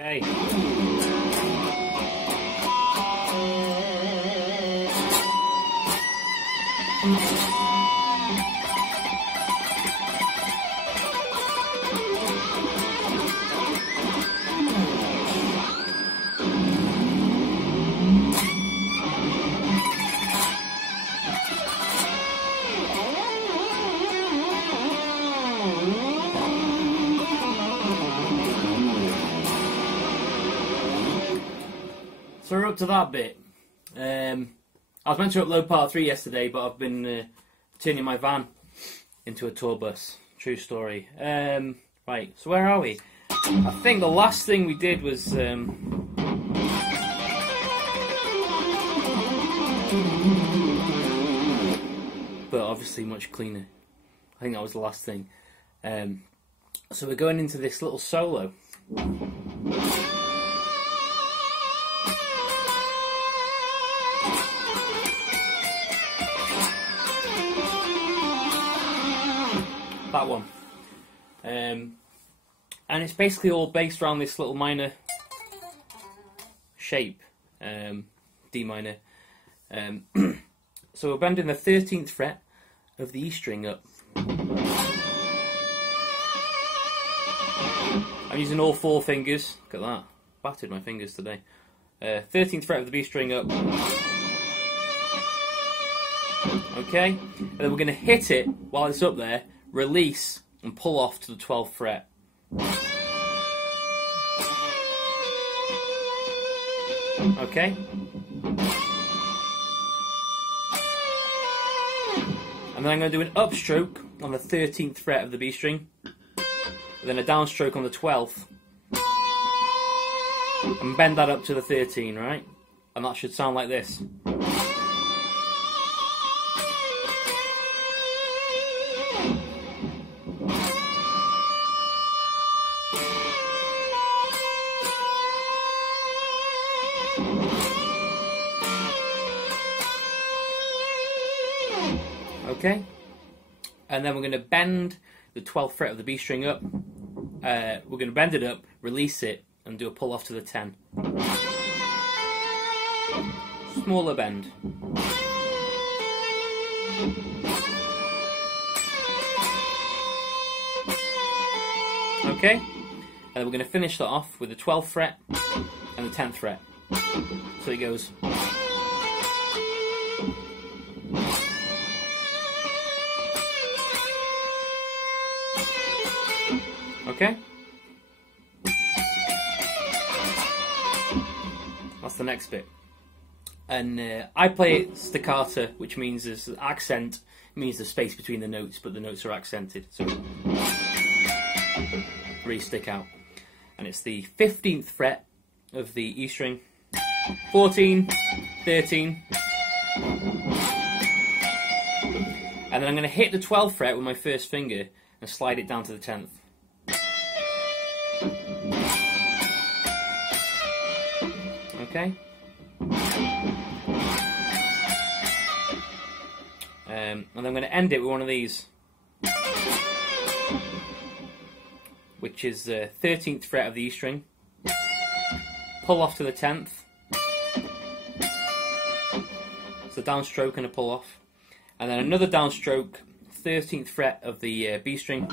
Okay. So we're up to that bit. I was meant to upload part 3 yesterday, but I've been turning my van into a tour bus. True story. Right, so where are we? I think the last thing we did was... but obviously much cleaner. I think that was the last thing. So we're going into this little solo. That one. And it's basically all based around this little minor shape, D minor. So we're bending the 13th fret of the E string up. I'm using all 4 fingers. Look at that. Battered my fingers today. 13th fret of the B string up. Okay? And then we're going to hit it while it's up there, release, and pull off to the 12th fret. Okay? And then I'm going to do an upstroke on the 13th fret of the B string, and then a downstroke on the 12th, and bend that up to the 13, right? And that should sound like this. Okay, and then we're going to bend the 12th fret of the B string up. We're going to bend it up, release it, and do a pull off to the 10. Smaller bend. Okay, and then we're going to finish that off with the 12th fret and the 10th fret. So it goes. Okay, that's the next bit, and I play it staccato, which means there's accent, means the space between the notes, but the notes are accented, so really stick out. And it's the 15th fret of the E string, 14, 13, and then I'm going to hit the 12th fret with my first finger and slide it down to the 10th. Okay. And I'm going to end it with one of these, which is the 13th fret of the E string, pull off to the 10th, so downstroke and a pull off, and then another downstroke, 13th fret of the B string,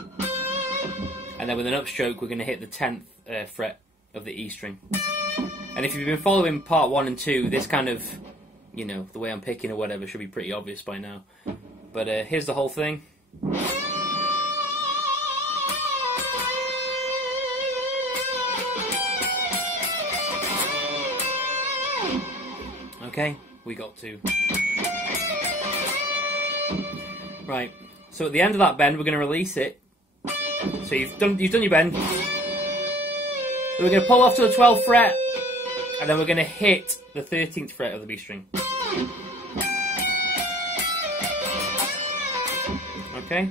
and then with an upstroke we're going to hit the 10th fret of the E string. And if you've been following part 1 and 2, this kind of, you know, the way I'm picking or whatever should be pretty obvious by now. But here's the whole thing. Okay, we got to. Right, so at the end of that bend, we're going to release it. So you've done your bend. We're going to pull off to the 12th fret. And then we're going to hit the 13th fret of the B string. Okay?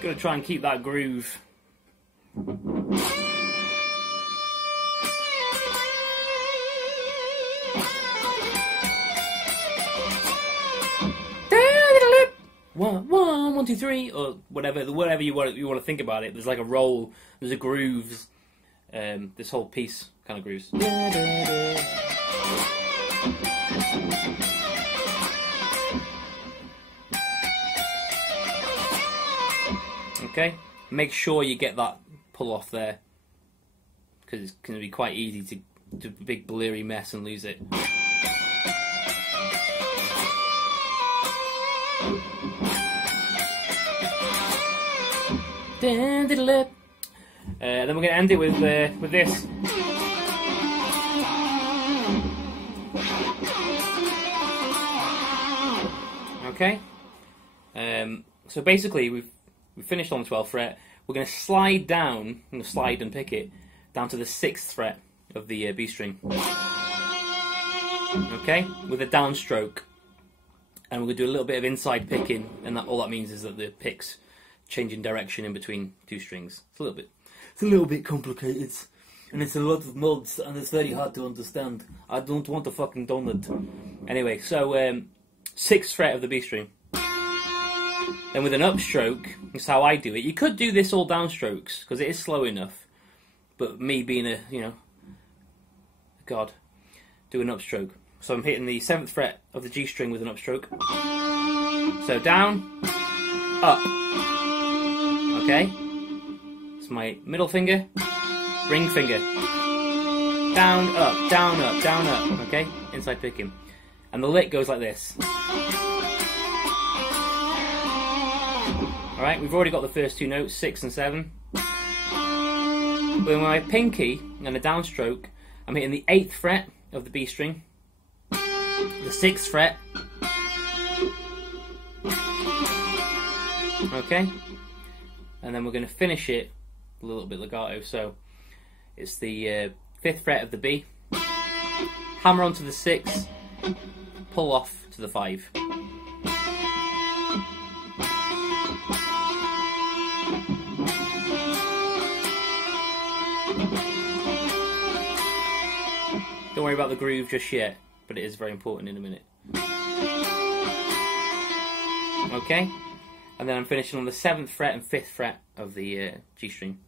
Got to try and keep that groove. 1, 1, 2, 3, or whatever you want to think about it. There's like a roll, there's a grooves. This whole piece kind of grooves. Okay, make sure you get that pull off there, because it's going to be quite easy to do a big blurry mess and lose it. Then we're going to end it with this. Okay. So basically, we've finished on the 12th fret. We're going to slide down. I'm going to slide and pick it down to the 6th fret of the B string. Okay, with a downstroke, and we're going to do a little bit of inside picking, and all that means is that the picks changing direction in between two strings. It's a little bit complicated, and it's a lot of mods, and it's very hard to understand. I don't want a fucking donut. Anyway, so 6th fret of the B string. Then with an upstroke, that's how I do it. You could do this all downstrokes, because it is slow enough. But me being a, god, do an upstroke. So I'm hitting the 7th fret of the G string with an upstroke. So down, up. Okay? It's my middle finger, ring finger. Down, up, down, up, down, up. Okay? Inside picking. And the lick goes like this. Alright, we've already got the first two notes, 6 and 7. With my pinky and a downstroke, I'm hitting the 8th fret of the B string, the 6th fret, okay, and then we're going to finish it a little bit legato, so it's the 5th fret of the B, hammer onto the 6, pull off to the 5. Don't worry about the groove just yet, but it is very important in a minute. Okay, and then I'm finishing on the 7th fret and 5th fret of the G string.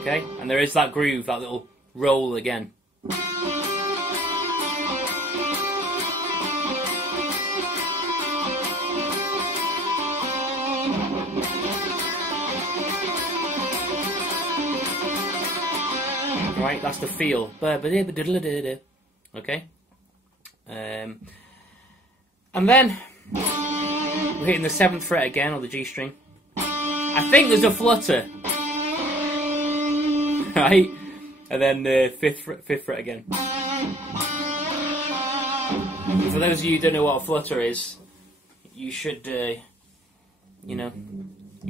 Okay, and there is that groove, that little roll again. Right, that's the feel. Okay. And then we're hitting the 7th fret again on the G string. I think there's a flutter. Right? And then the 5th fret again. For those of you who don't know what a flutter is, you should, you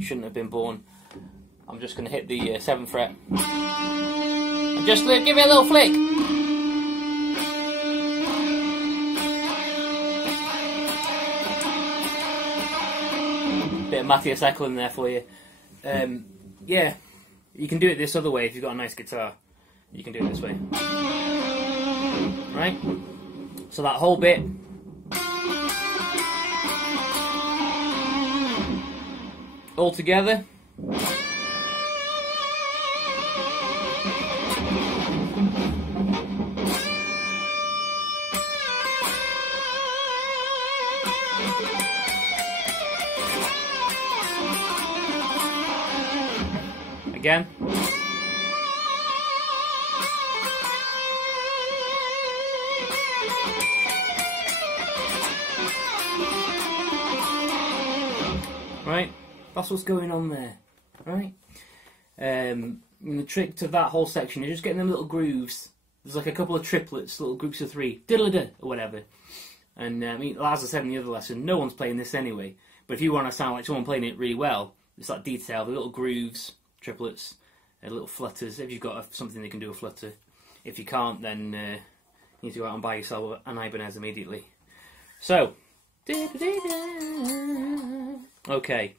shouldn't have been born. I'm just going to hit the 7th fret. And just give it a little flick. Bit of Matthias Eklund there for you. Yeah, you can do it this other way if you've got a nice guitar. You can do it this way. Right? So that whole bit. All together. Again. Right, that's what's going on there. Right. And the trick to that whole section is just getting them little grooves. There's like a couple of triplets, little groups of 3, diddle-da or whatever. And I mean, as I said in the other lesson, no one's playing this anyway. But if you want to sound like someone playing it really well, it's that detail, the little grooves, triplets, little flutters. If you've got something that can do a flutter. If you can't, then you need to go out and buy yourself an Ibanez immediately. So, okay.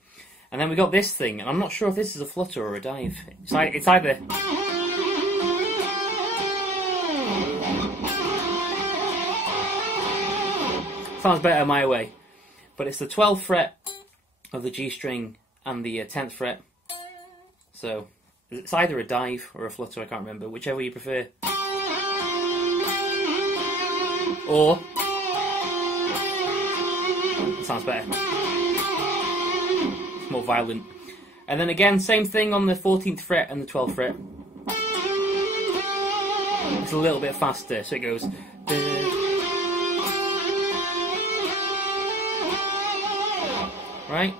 And then we got this thing, and I'm not sure if this is a flutter or a dive. It's either... Sounds better my way. But it's the 12th fret of the G string and the 10th fret. So it's either a dive or a flutter, I can't remember, whichever you prefer. Or it sounds better. It's more violent. And then again, same thing on the 14th fret and the 12th fret. It's a little bit faster, so it goes. Right?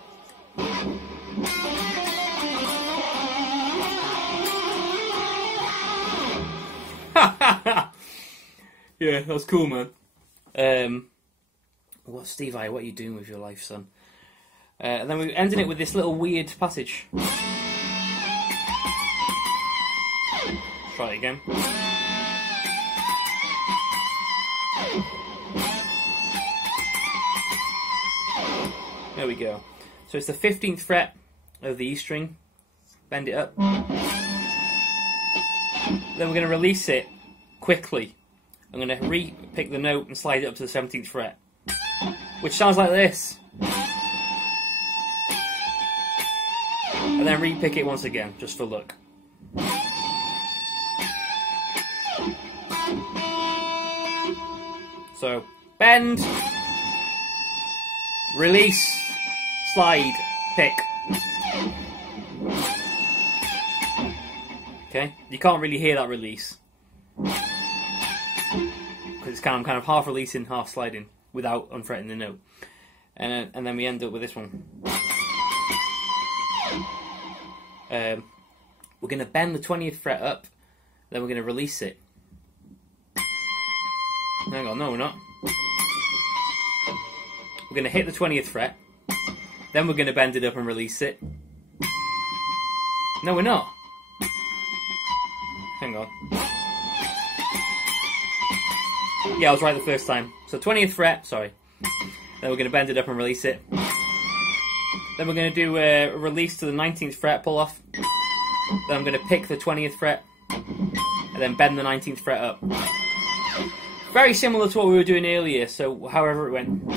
Yeah, that was cool, man. What, Steve I, what are you doing with your life, son? And then we ended it with this little weird passage. Try it again. There we go. So it's the 15th fret of the E string. Bend it up. Then we're going to release it quickly. I'm going to re-pick the note and slide it up to the 17th fret. Which sounds like this. And then re-pick it once again, just for luck. So, bend, release, slide, pick. Okay, you can't really hear that release. Because it's kind of half releasing, half sliding, without unfretting the note. And then we end up with this one. We're going to bend the 20th fret up, then we're going to release it. Hang on, no we're not. We're going to hit the 20th fret, then we're going to bend it up and release it. No we're not. Hang on. Yeah, I was right the first time. So 20th fret, sorry. Then we're going to bend it up and release it. Then we're going to do a release to the 19th fret, pull off. Then I'm going to pick the 20th fret, and then bend the 19th fret up. Very similar to what we were doing earlier, so however it went.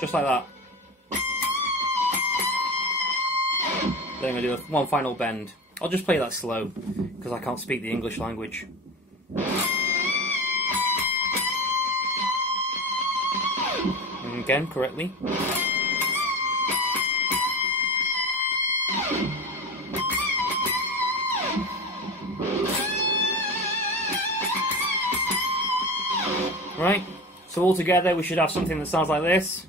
Just like that. Then I'm going to do one final bend. I'll just play that slow, because I can't speak the English language. And again, correctly. Right, so all together we should have something that sounds like this.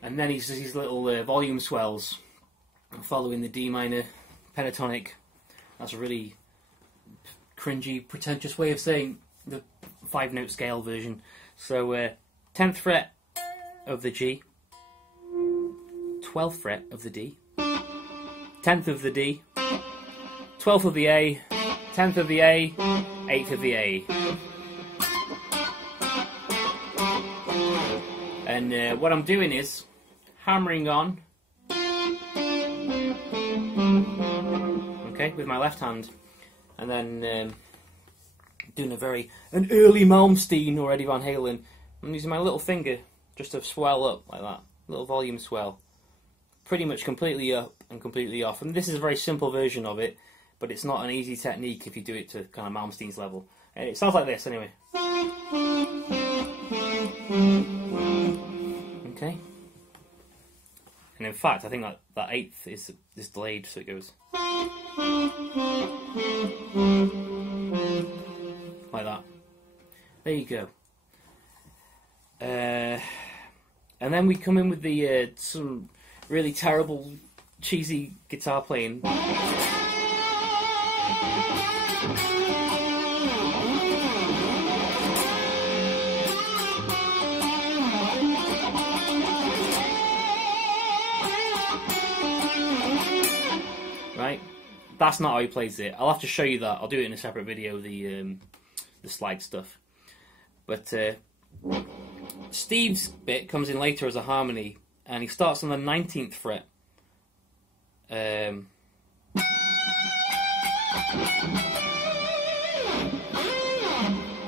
And then he does his little volume swells, following the D minor pentatonic. That's a really cringy, pretentious way of saying the 5-note scale version. So 10th fret of the G, 12th fret of the D, 10th of the D, 12th of the A, 10th of the A, 8th of the A. And what I'm doing is hammering on, okay, with my left hand, and then doing an early Malmsteen or Eddie Van Halen. I'm using my little finger just to swell up like that, little volume swell, pretty much completely up and completely off. And this is a very simple version of it, but it's not an easy technique if you do it to kind of Malmsteen's level. And it sounds like this anyway. Okay. And in fact, I think that 8th is delayed, so it goes like that. There you go. And then we come in with the some really terrible, cheesy guitar playing. That's not how he plays it. I'll have to show you that. I'll do it in a separate video, the slide stuff. But Steve's bit comes in later as a harmony, and he starts on the 19th fret.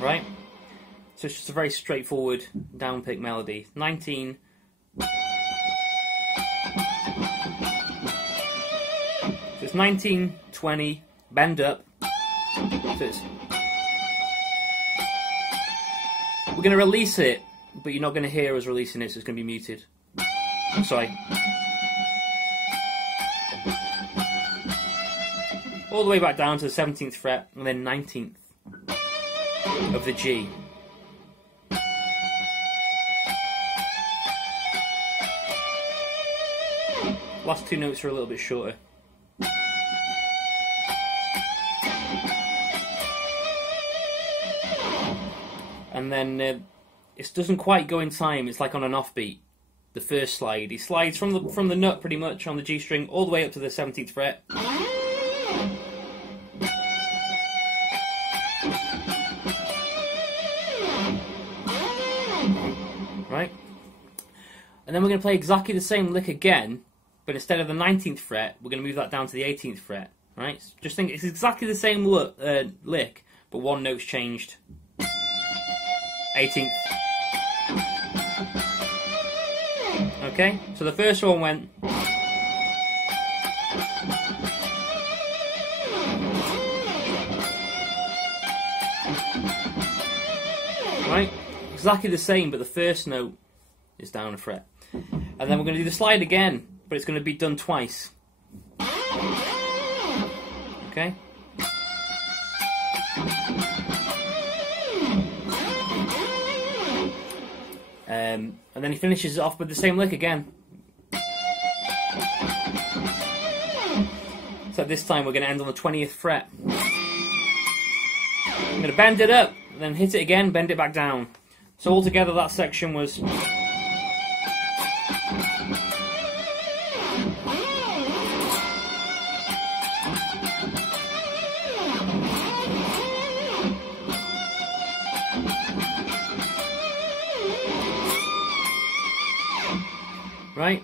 Right? So it's just a very straightforward down pick melody. 19. So it's 19, 20, bend up. So it's, we're going to release it, but you're not going to hear us releasing it, so it's going to be muted. I'm sorry. All the way back down to the 17th fret, and then 19th of the G. Last two notes are a little bit shorter. And then it doesn't quite go in time. It's like on an offbeat. The first slide, he slides from the nut pretty much on the G string all the way up to the 17th fret. Right? And then we're going to play exactly the same lick again, but instead of the 19th fret, we're going to move that down to the 18th fret. Right? Just think it's exactly the same lick, but one note's changed. 18th. Okay, so the first one went. Right, exactly the same, but the first note is down a fret. And then we're going to do the slide again, but it's going to be done twice. Okay. And then he finishes it off with the same lick again. So this time we're going to end on the 20th fret. I'm going to bend it up, then hit it again, bend it back down. So altogether that section was... Right?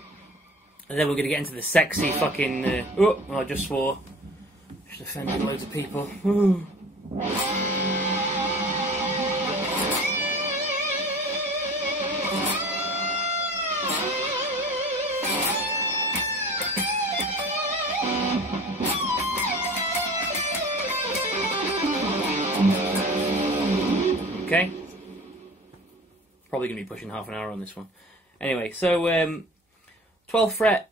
And then we're going to get into the sexy fucking... oh, I just swore. Just offended loads of people. Ooh. Okay. Probably going to be pushing half an hour on this one. Anyway, so 12th fret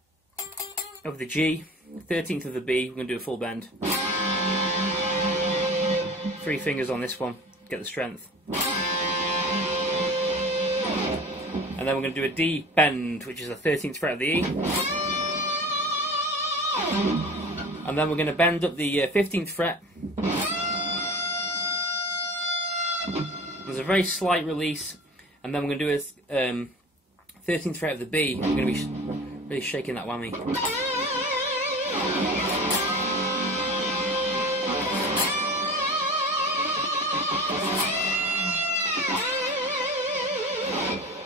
of the G, 13th of the B, we're going to do a full bend. 3 fingers on this one, get the strength. And then we're going to do a D bend, which is the 13th fret of the E. And then we're going to bend up the 15th fret. There's a very slight release, and then we're going to do a 13th fret of the B. We're going to be really shaking that whammy.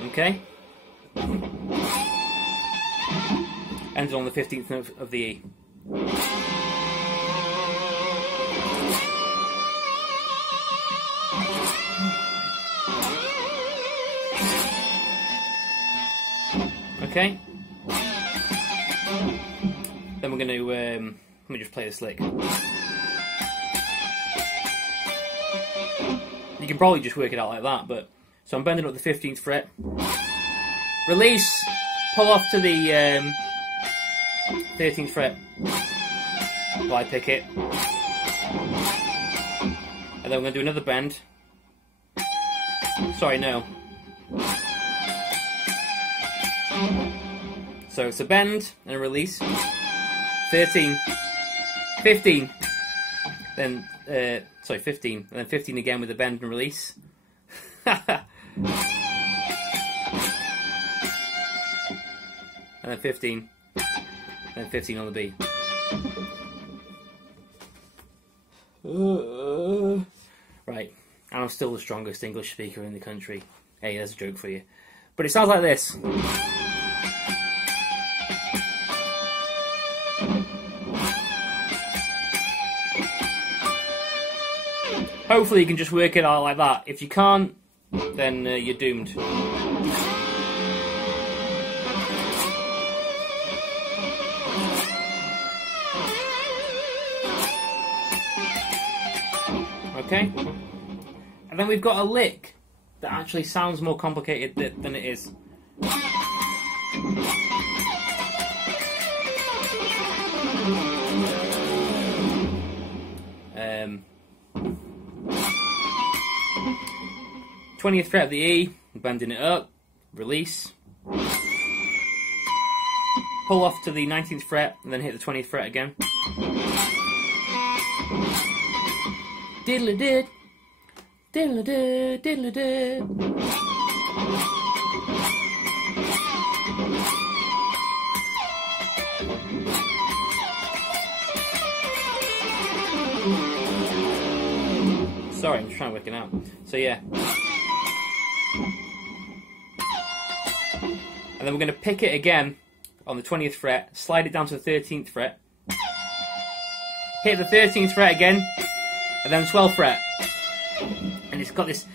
Okay. Ended on the 15th note of the E. Okay. Then we're going to let me just play this lick. You can probably just work it out like that, but so I'm bending up the 15th fret. Release, pull off to the 13th fret. While I pick it. And then we're going to do another bend. Sorry, no. So it's a bend and a release. 13, 15, then, sorry, 15, and then 15 again with a bend and release. And then 15, and then 15 on the B. Right, and I'm still the strongest English speaker in the country. Hey, there's a joke for you. But it sounds like this. Hopefully you can just work it out like that. If you can't, then you're doomed. Okay? And then we've got a lick that actually sounds more complicated than it is. 20th fret of the E, bending it up, release. Pull off to the 19th fret and then hit the 20th fret again. Diddle-a-did, diddle-a-did, diddle-a-did. Sorry, I'm just trying to work it out. So yeah. And then we're going to pick it again on the 20th fret, slide it down to the 13th fret, hit the 13th fret again, and then the 12th fret. And it's got this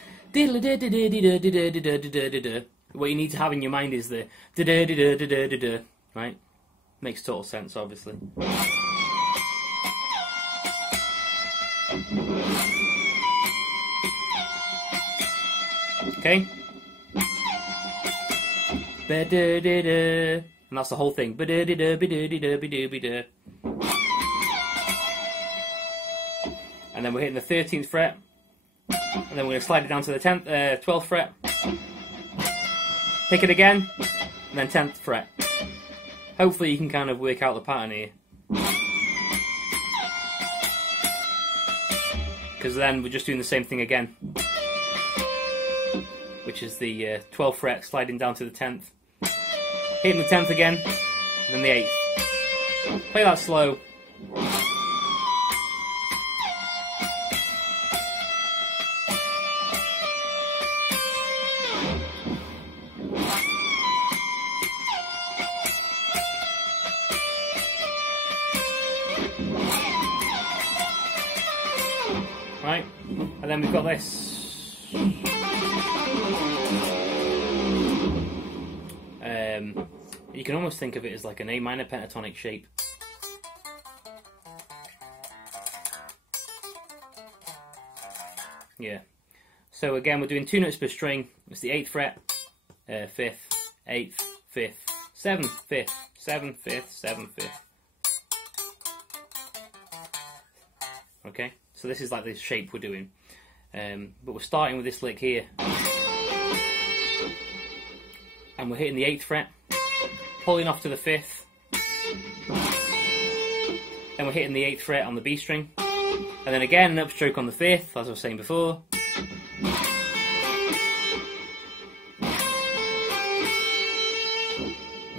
what you need to have in your mind is the right? Makes total sense, obviously. Okay? And that's the whole thing. And then we're hitting the 13th fret. And then we're going to slide it down to the 12th fret. Pick it again. And then 10th fret. Hopefully you can kind of work out the pattern here. Because then we're just doing the same thing again. Which is the 12th fret sliding down to the 10th. Hitting the 10th again, and then the 8th. Play that slow. Right, and then we've got this. You can almost think of it as like an A minor pentatonic shape. Yeah. So again, we're doing 2 notes per string. It's the 8th fret, 5th, 8th, 5th, 7th, 5th, 7th, 5th, 7th, 5th. Okay, so this is like this shape we're doing. But we're starting with this lick here. And we're hitting the 8th fret, pulling off to the 5th. Then we're hitting the 8th fret on the B string. And then again, an upstroke on the 5th, as I was saying before.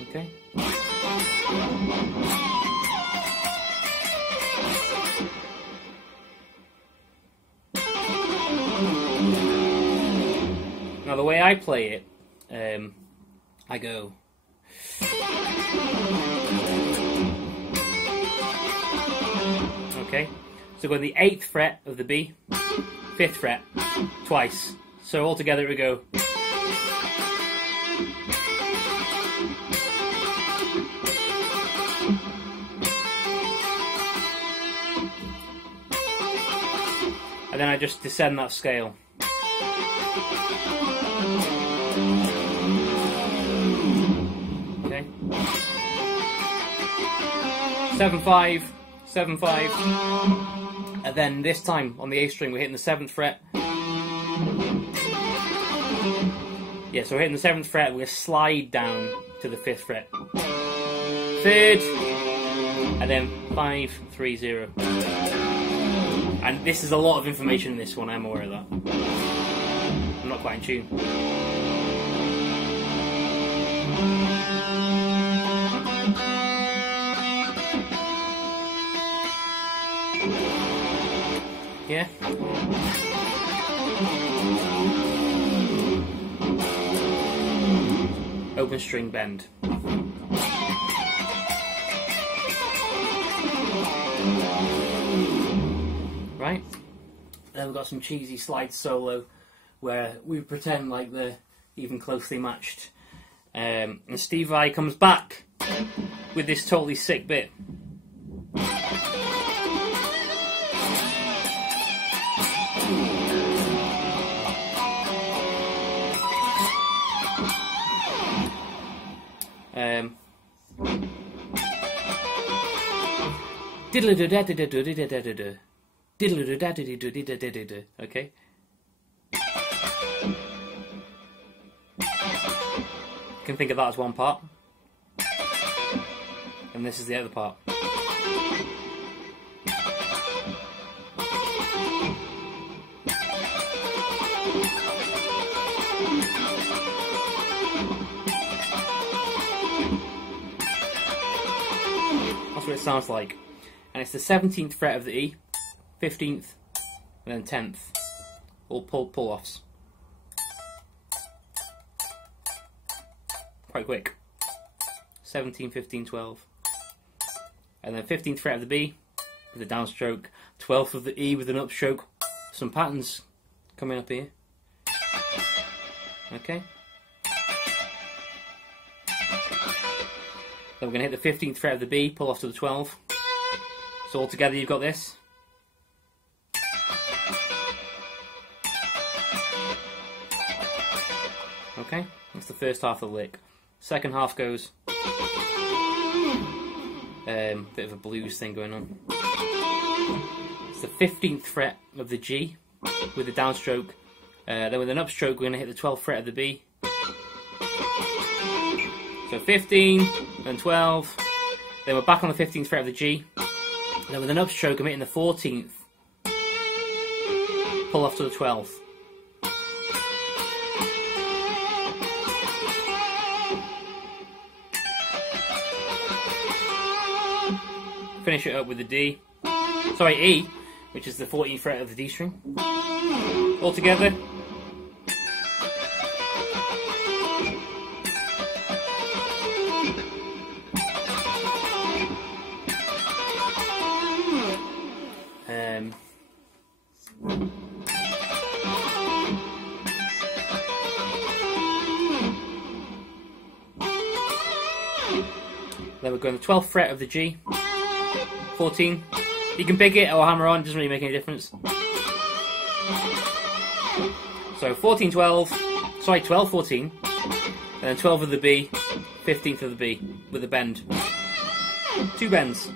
Okay. Now the way I play it, I go. Okay, so go to the 8th fret of the B, 5th fret, twice. So all together we go. And then I just descend that scale. Okay. 7/5, 7/5, and then this time on the A string we're hitting the 7th fret. Yeah, so we're hitting the 7th fret, we're going to slide down to the 5th fret. 3rd, and then 5, 3, 0. And this is a lot of information in this one, I'm aware of that. I'm not quite in tune. here. Open string bend. Right? Then we've got some cheesy slide solo where we pretend like they're even closely matched. And Steve Vai comes back with this totally sick bit. Okay. You can think of that as one part, and this is the other part. That's what it sounds like. And it's the 17th fret of the E, 15th, and then 10th. All pull-offs. Quite quick. 17, 15, 12. And then 15th fret of the B with a downstroke. 12th of the E with an upstroke. Some patterns coming up here. Okay. Then we're going to hit the 15th fret of the B, pull off to the 12. So all together you've got this. Okay, that's the first half of the lick. Second half goes bit of a blues thing going on. It's the 15th fret of the G with a downstroke. Then with an upstroke we're going to hit the 12th fret of the B. So 15, then 12, then we're back on the 15th fret of the G. Then with an upstroke I'm hitting the 14th. Pull off to the 12th. Finish it up with the D. Sorry, E, which is the 14th fret of the D string. All together. Then we're going the 12th fret of the G. 14. You can pick it or hammer on, doesn't really make any difference. So 14, 12, sorry, 12, 14, and then 12 of the B, 15th of the B, with a bend. 2 bends.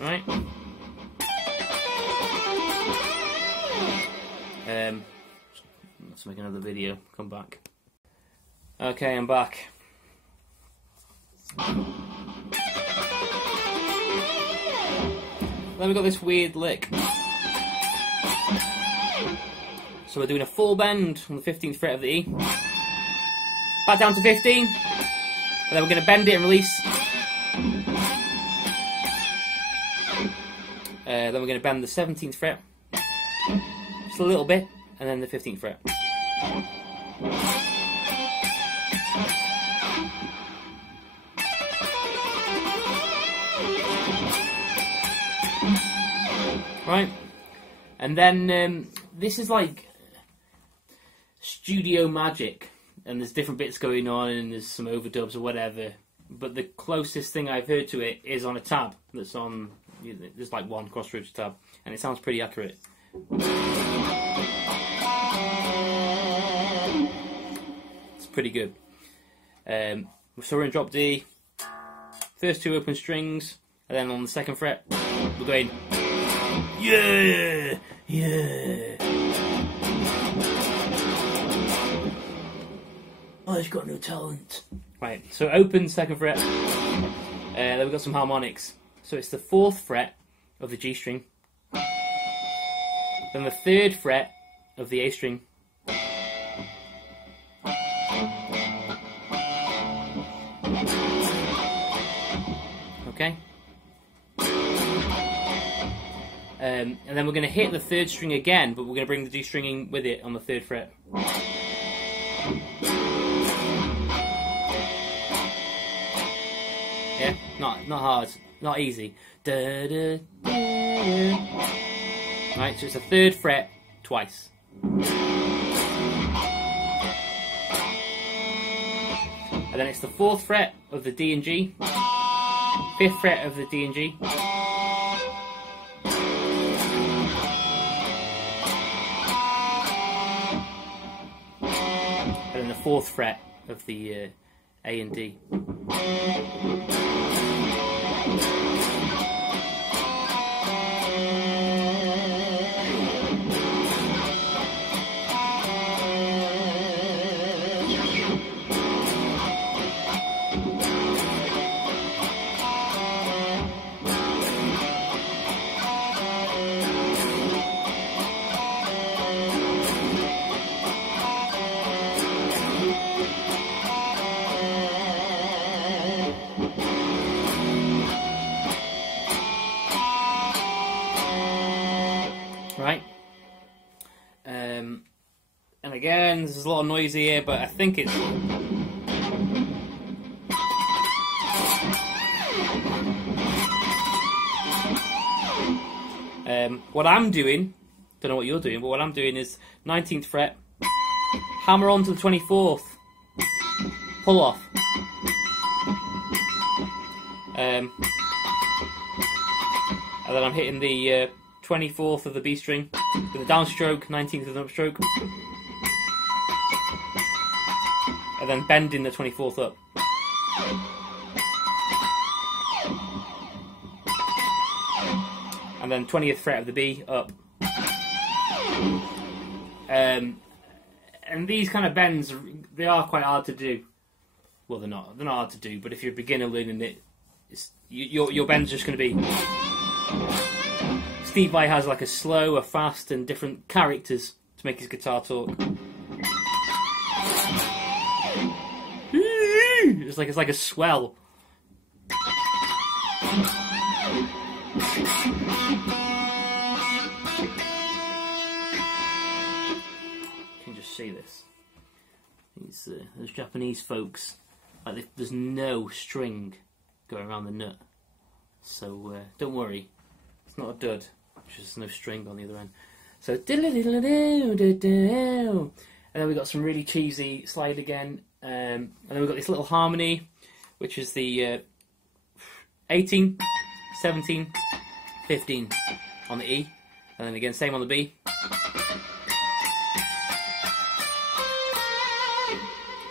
Right. Let's make another video, come back. Okay, I'm back. Then we've got this weird lick. So we're doing a full bend on the 15th fret of the E. Back down to 15. And then we're going to bend it and release. Then we're going to bend the 17th fret. Just a little bit. And then the 15th fret. Right, and then this is like studio magic, and there's different bits going on, and there's some overdubs or whatever. But the closest thing I've heard to it is on a tab that's on. There's like one Crossroads tab, and it sounds pretty accurate. It's pretty good. So we're in drop D, first 2 open strings, and then on the 2nd fret we're going. Yeah, yeah. I've got no talent. Right, so open 2nd fret. Then we've got some harmonics. So it's the 4th fret of the G string. Then the 3rd fret of the A string. Okay. And then we're going to hit the 3rd string again, but we're going to bring the D string in with it on the 3rd fret. Yeah, not hard, not easy. Da, da, da, da. Right, so it's a 3rd fret twice. And then it's the 4th fret of the D and G, 5th fret of the D and G, and then the 4th fret of the A and D. Right, and again, there's a lot of noise here, but I think it's what I'm doing. Don't know what you're doing, but what I'm doing is 19th fret, hammer on to the 24th, pull off. And then I'm hitting the 24th of the B string with a downstroke, 19th of an upstroke, and then bending the 24th up. And then 20th fret of the B up. And these kind of bends, they are quite hard to do. Well, they're not hard to do, but if you're a beginner learning it, your bend's just going to be... Steve Vai has like a slow, a fast, and different characters to make his guitar talk. It's like a swell. You can just see this. Those Japanese folks, like there's no string going around the nut, so don't worry, it's not a dud. Just no string on the other end. So and then we got some really cheesy slide again, and then we've got this little harmony, which is the 18, 17, 15 on the E, and then again same on the B.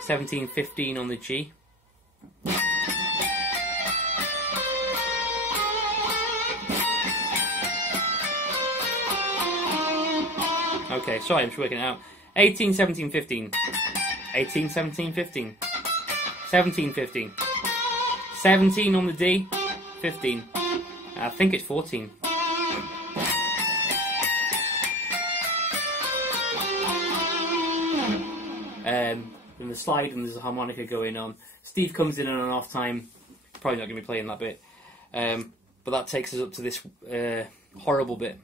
17, 15 on the G. Okay, sorry, I'm just working it out. 18, 17, 15. 18, 17, 15. 17, 15. 17 on the D. 15. I think it's 14. And the slide and there's a harmonica going on. Steve comes in on an off time. Probably not going to be playing that bit. But that takes us up to this horrible bit.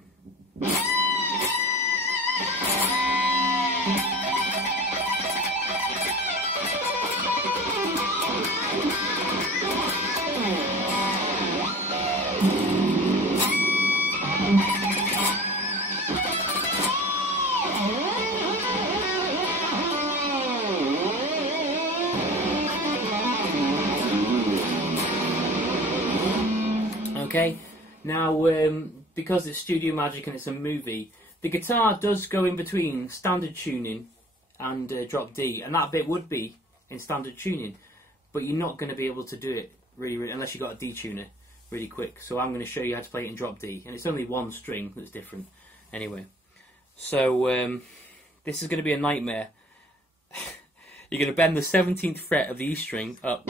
Okay, now because it's Studio Magic and it's a movie, the guitar does go in between standard tuning and drop D, and that bit would be in standard tuning, but you're not going to be able to do it really unless you've got a D tuner really quick. So I'm going to show you how to play it in drop D, and it's only one string that's different anyway. So this is going to be a nightmare. You're going to bend the 17th fret of the E string up,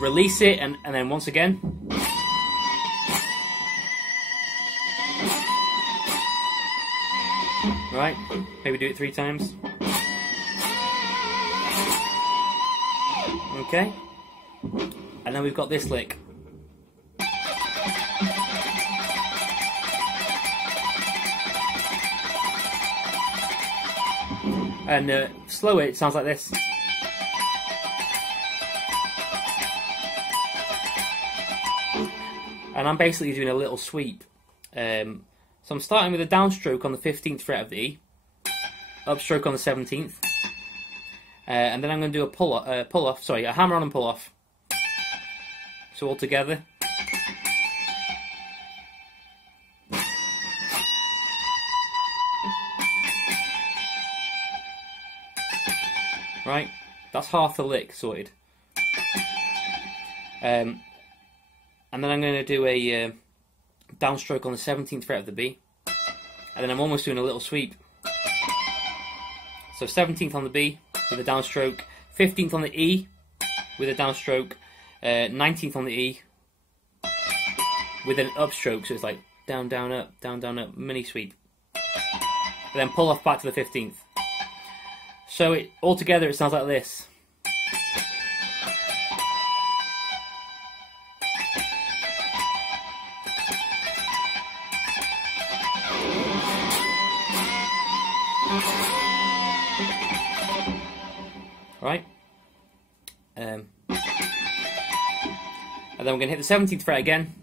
release it, and then once again. Right, maybe do it 3 times. Okay. And then we've got this lick. And slow it sounds like this. And I'm basically doing a little sweep. So I'm starting with a downstroke on the 15th fret of the E, upstroke on the 17th, and then I'm going to do a hammer on and pull off. So all together. Right, that's half the lick sorted. And then I'm going to do a downstroke on the 17th fret of the B, and then I'm almost doing a little sweep. So 17th on the B with a downstroke, 15th on the E with a downstroke, 19th on the E with an upstroke, so it's like down, down, up, mini sweep. And then pull off back to the 15th. So altogether it sounds like this. Right? And then we're going to hit the 17th fret again,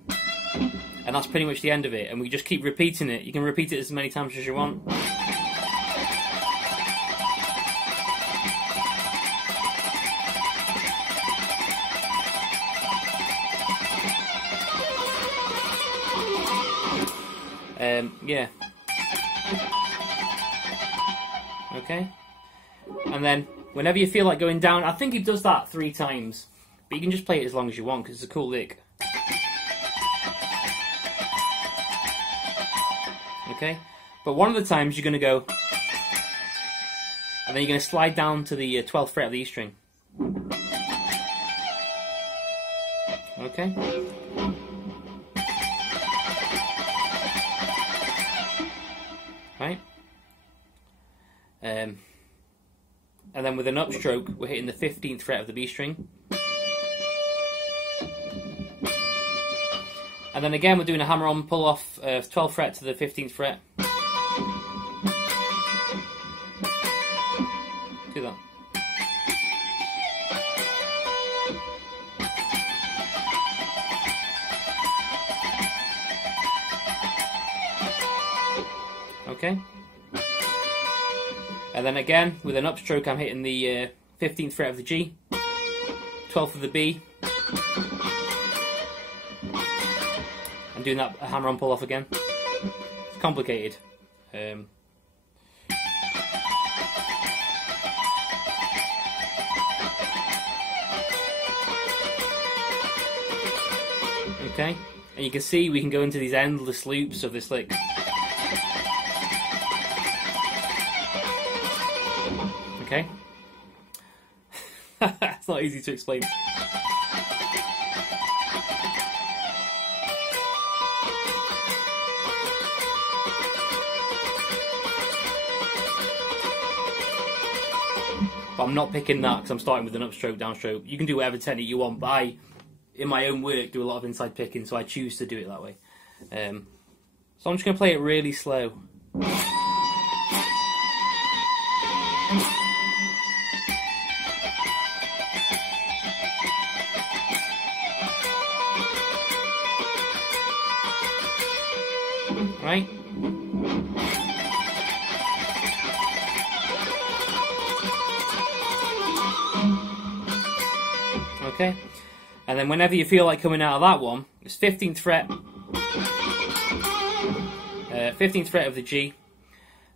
and that's pretty much the end of it, and we just keep repeating it. You can repeat it as many times as you want. Yeah. Okay. And then whenever you feel like going down, I think it does that 3 times, but you can just play it as long as you want because it's a cool lick. Okay. But one of the times you're going to go, and then you're going to slide down to the 12th fret of the E string. Okay. Right. And then with an upstroke, we're hitting the 15th fret of the B string. And then again, we're doing a hammer on pull off 12th fret to the 15th fret. Do that. Okay. And then again, with an upstroke, I'm hitting the 15th fret of the G, 12th of the B. I'm doing that hammer on pull off again. It's complicated. Okay, and you can see we can go into these endless loops of this lick. Okay. It's not easy to explain. But I'm not picking that because I'm starting with an upstroke, downstroke. You can do whatever technique you want, but I, in my own work, do a lot of inside picking, so I choose to do it that way. So I'm just going to play it really slow. Right? Okay, and then whenever you feel like coming out of that one, it's 15th fret, 15th fret of the G,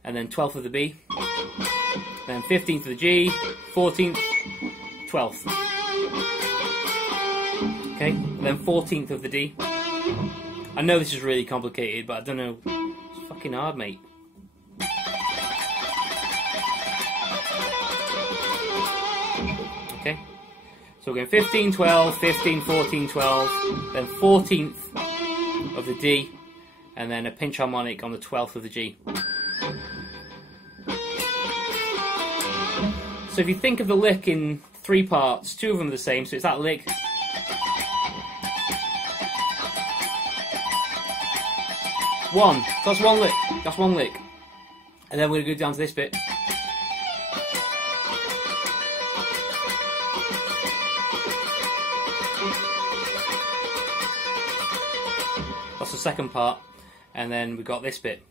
and then 12th of the B, then 15th of the G, 14th, 12th. Okay, and then 14th of the D. I know this is really complicated, but I don't know. It's fucking hard, mate. Okay. So we're going 15, 12, 15, 14, 12, then 14th of the D, and then a pinch harmonic on the 12th of the G. So if you think of the lick in 3 parts, 2 of them are the same, so it's that lick, 1. So that's 1 lick. That's 1 lick. And then we're going to go down to this bit. That's the second part. And then we've got this bit.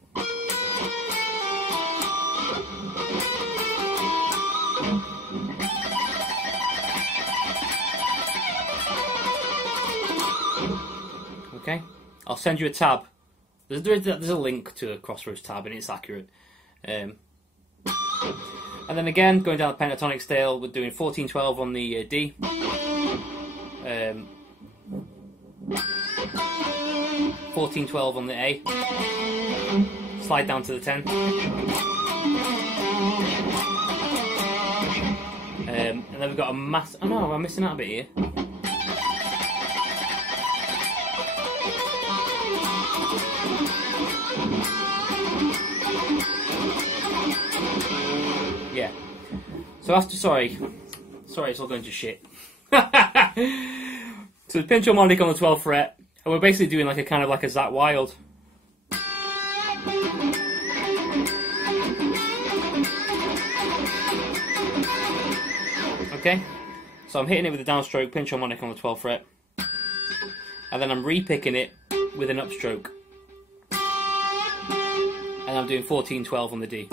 Okay, I'll send you a tab. There's a link to a Crossroads tab, and it's accurate. And then again, going down the pentatonic scale, we're doing 14/12 on the D. 14/12 on the A. Slide down to the 10. And then we've got a mass. Oh no, I'm missing out a bit here. Yeah. So after, sorry, it's all going to shit. So the pinch harmonic on the 12th fret, and we're basically doing like a kind of like a Zach Wild. Okay, so I'm hitting it with a downstroke pinch harmonic on the 12th fret, and then I'm repicking it with an upstroke, and I'm doing 14/12 on the D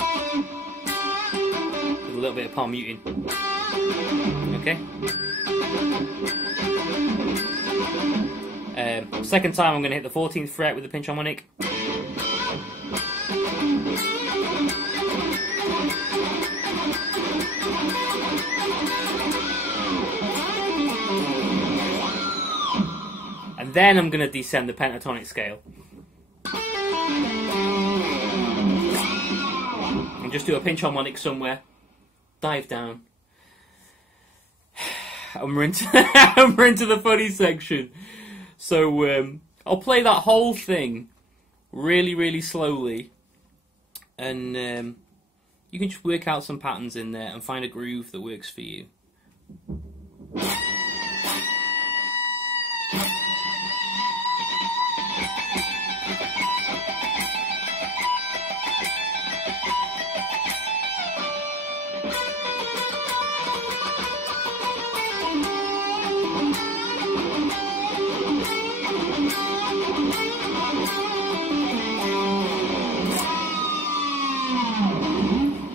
with a little bit of palm muting. Okay. Second time I'm going to hit the 14th fret with the pinch harmonic. And then I'm going to descend the pentatonic scale. And just do a pinch harmonic somewhere. Dive down. And we're into, we're into the funny section. So I'll play that whole thing really, really slowly. And you can just work out some patterns in there and find a groove that works for you.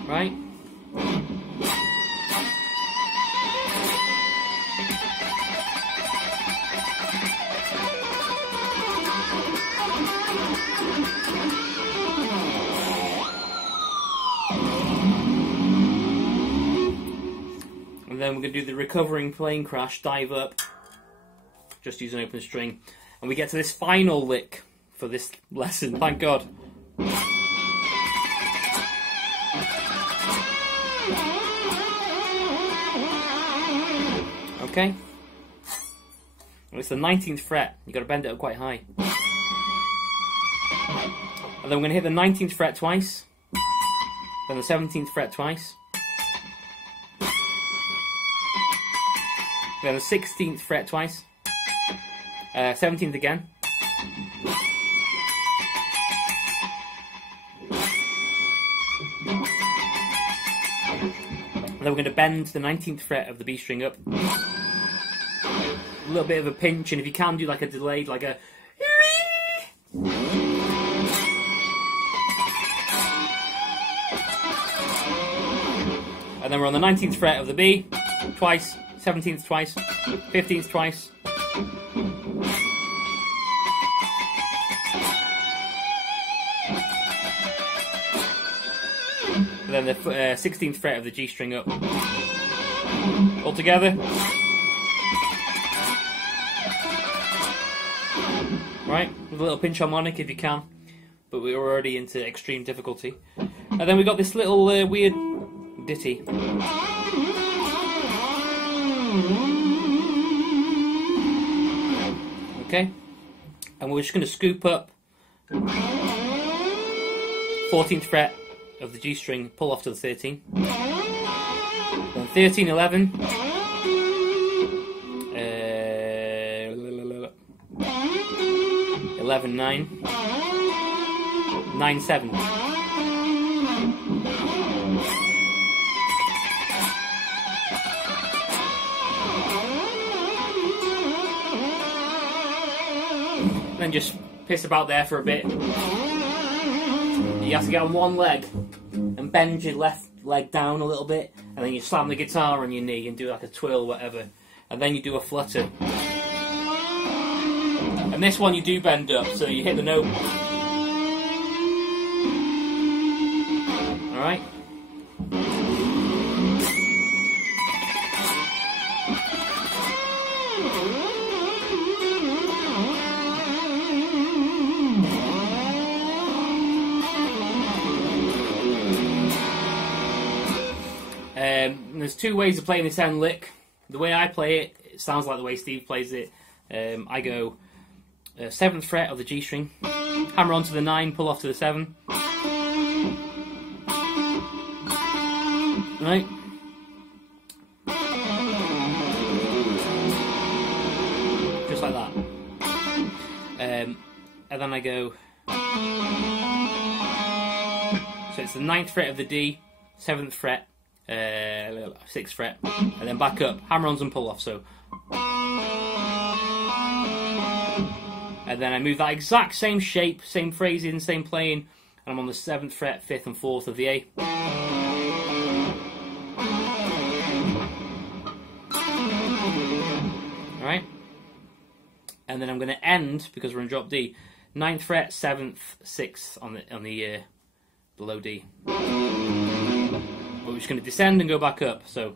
Right? And then we're going to do the recovering plane crash, dive up, just use an open string. And we get to this final lick for this lesson, thank God. Okay, and it's the 19th fret, you've got to bend it up quite high. And then we're going to hit the 19th fret twice, then the 17th fret twice, then the 16th fret twice, 17th again, and then we're going to bend the 19th fret of the B string up. A little bit of a pinch, and if you can do like a delayed, like a. And then we're on the 19th fret of the B, twice, 17th twice, 15th twice. And then the 16th fret of the G string up. All together. Right, with a little pinch harmonic if you can, but we're already into extreme difficulty. And then we got this little weird ditty. Okay, and we're just going to scoop up 14th fret of the G string, pull off to the 13. Then 13, 11. 11, 9. 9/7. Then just piss about there for a bit. You have to get on one leg and bend your left leg down a little bit, and then you slam the guitar on your knee and do like a twirl, whatever, and then you do a flutter. And this one you do bend up, so you hit the note. Alright? There's two ways of playing this end lick. The way I play it, it sounds like the way Steve plays it. I go 7th fret of the G string, hammer onto the 9, pull off to the 7. Right? Just like that. And then I go... So it's the 9th fret of the D, 7th fret, 6th fret, and then back up, hammer-ons and pull-off, so... And then I move that exact same shape, same phrasing, same playing, and I'm on the 7th fret, 5th and 4th of the A. Alright? And then I'm going to end, because we're in drop D, 9th fret, 7th, 6th on the below D. But we're just going to descend and go back up, so...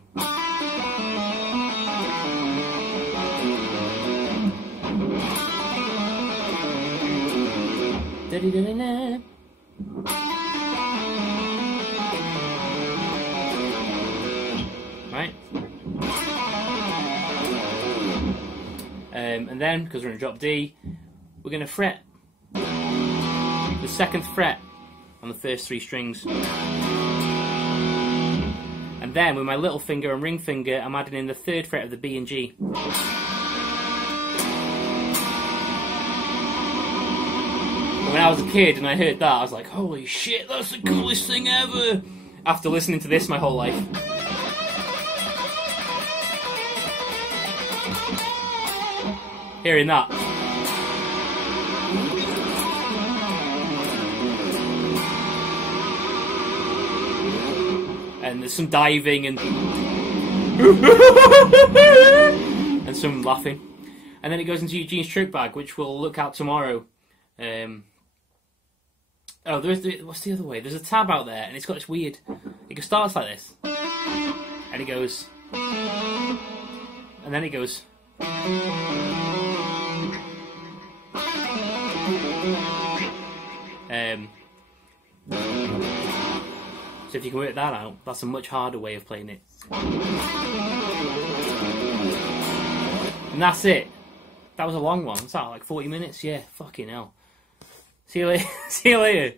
Right? And then, because we're in drop D, we're going to fret the 2nd fret on the first 3 strings. And then, with my little finger and ring finger, I'm adding in the 3rd fret of the B and G. When I was a kid and I heard that, I was like, holy shit, that's the coolest thing ever! After listening to this my whole life. Hearing that. And there's some diving and... and some laughing. And then it goes into Eugene's trick bag, which we'll look at tomorrow. Oh, what's the other way? There's a tab out there, and it's got this weird... It starts like this. And it goes... And then it goes... So if you can work that out, that's a much harder way of playing it. And that's it. That was a long one. Was that like 40 minutes? Yeah, fucking hell. See you later. See you later.